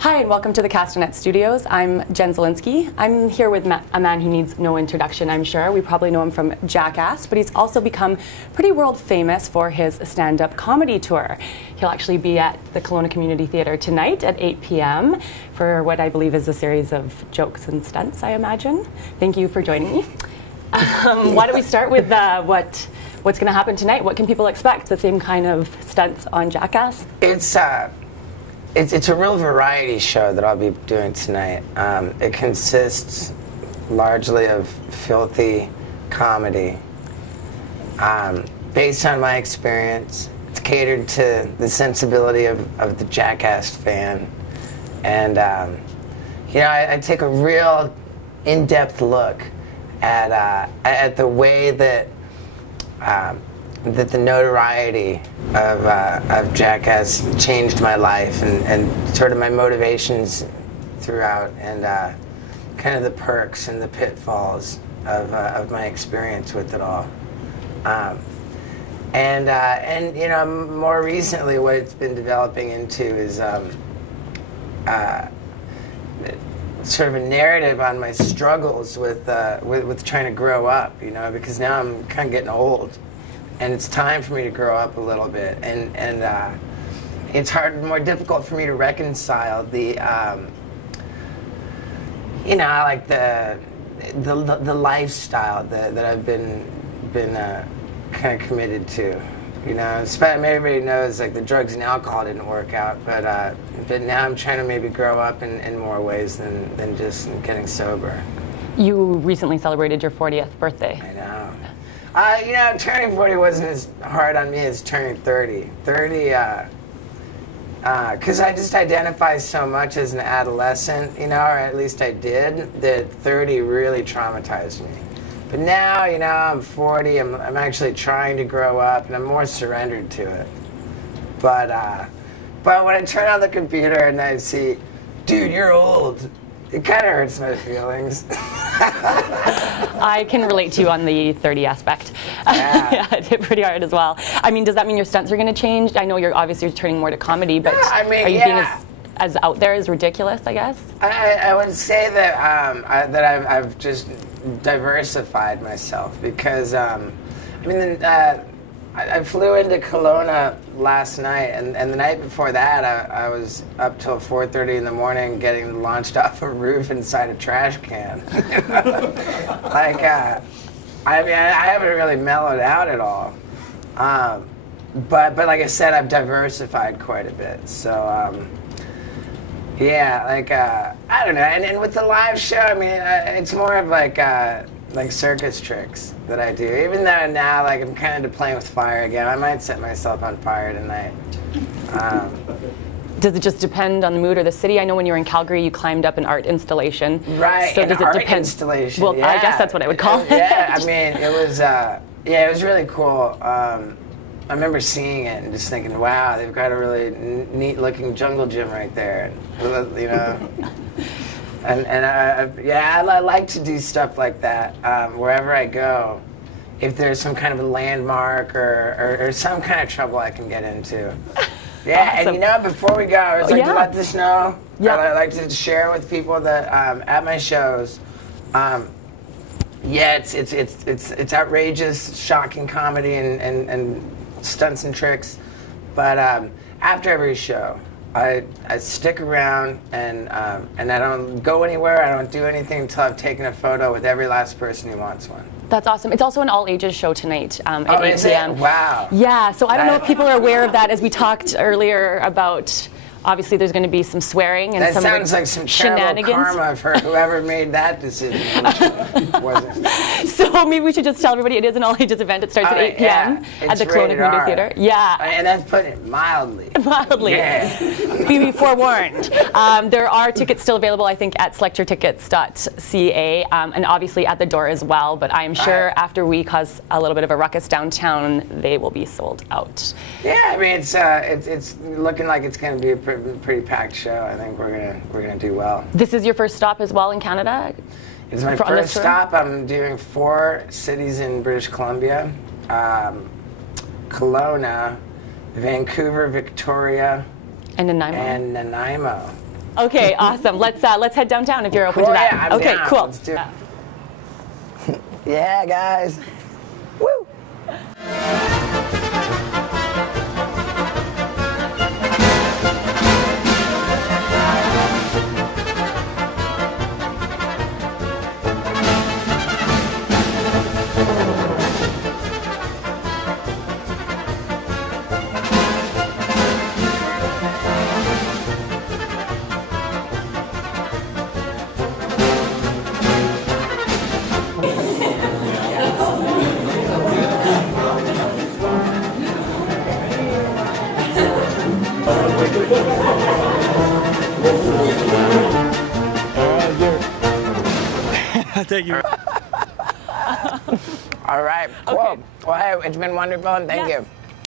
Hi, and welcome to the Castanet studios. I'm Jen Zielinski. I'm here with a man who needs no introduction, I'm sure. We probably know him from Jackass, but he's also become pretty world famous for his stand-up comedy tour. He'll actually be at the Kelowna Community Theatre tonight at 8 p.m. for what I believe is a series of jokes and stunts, I imagine. Thank you for joining me. Why don't we start with what's going to happen tonight? What can people expect? The same kind of stunts on Jackass? It's a real variety show that I'll be doing tonight. It consists largely of filthy comedy based on my experience. It's catered to the sensibility of the Jackass fan. And, I take a real in-depth look at the way that the notoriety of Jackass changed my life and sort of my motivations throughout, and kind of the perks and the pitfalls of my experience with it all. And more recently, what it's been developing into is sort of a narrative on my struggles with trying to grow up, because now I'm kind of getting old. And it's time for me to grow up a little bit, and it's more difficult for me to reconcile the lifestyle that I've been kind of committed to. Everybody knows like the drugs and alcohol didn't work out, but now I'm trying to maybe grow up in more ways than just getting sober. You recently celebrated your 40th birthday. I know. Turning 40 wasn't as hard on me as turning 30. 30, because I just identify so much as an adolescent, or at least I did, that 30 really traumatized me. But now, I'm 40, I'm actually trying to grow up, and I'm more surrendered to it. But when I turn on the computer and I see, dude, you're old, it kind of hurts my feelings. I can relate to you on the 30 aspect. Yeah. I did pretty hard as well. I mean, does that mean your stunts are going to change? I know you're obviously turning more to comedy, but are you being as out there as ridiculous, I guess? I would say that I've just diversified myself, because I flew into Kelowna last night, and the night before that, I was up till 4:30 in the morning getting launched off a roof inside a trash can. I haven't really mellowed out at all. But like I said, I've diversified quite a bit. So, I don't know. And with the live show, it's more of like circus tricks that I do. Even though now, I'm kind of playing with fire again. I might set myself on fire tonight. Does it just depend on the mood or the city? I know when you were in Calgary, you climbed up an art installation. Right, so does it depend? Installation. Well, yeah. I guess that's what I would call it. Yeah, it was really cool. I remember seeing it and just thinking, wow, they've got a really neat-looking jungle gym right there. I like to do stuff like that wherever I go. If there's some kind of a landmark or some kind of trouble I can get into. Yeah, awesome. And before we go, I was like to let this know. Yeah. I'd like to share with people that at my shows, it's outrageous, shocking comedy and stunts and tricks. But after every show, I stick around and I don't go anywhere. I don't do anything until I've taken a photo with every last person who wants one. That's awesome. It's also an all-ages show tonight at 8 p.m. Wow. Yeah, so I don't know if people are aware of that, as we talked earlier about, obviously there's going to be some swearing and that some sounds like some terrible karma for whoever made that decision. Wasn't. So maybe we should just tell everybody it is an all-ages event. It starts at 8 p.m. at the Kelowna Community Theatre. Yeah. And that's putting it mildly. Mildly. Yeah. Be forewarned. There are tickets still available, I think, at selectyourtickets.ca, and obviously at the door as well. But I am sure after we cause a little bit of a ruckus downtown, they will be sold out. Yeah, it's looking like it's going to be a pretty packed show. I think we're gonna do well. This is your first stop as well in Canada? It's my first stop. I'm doing 4 cities in British Columbia. Kelowna, Vancouver, Victoria, and Nanaimo. Okay, awesome. Let's head downtown if you're open to that. Yeah, I'm okay, down. cool. Let's do it. Yeah, guys. Woo! Thank you. All right, cool. Okay. Well, hey, it's been wonderful, and thank Yes. you.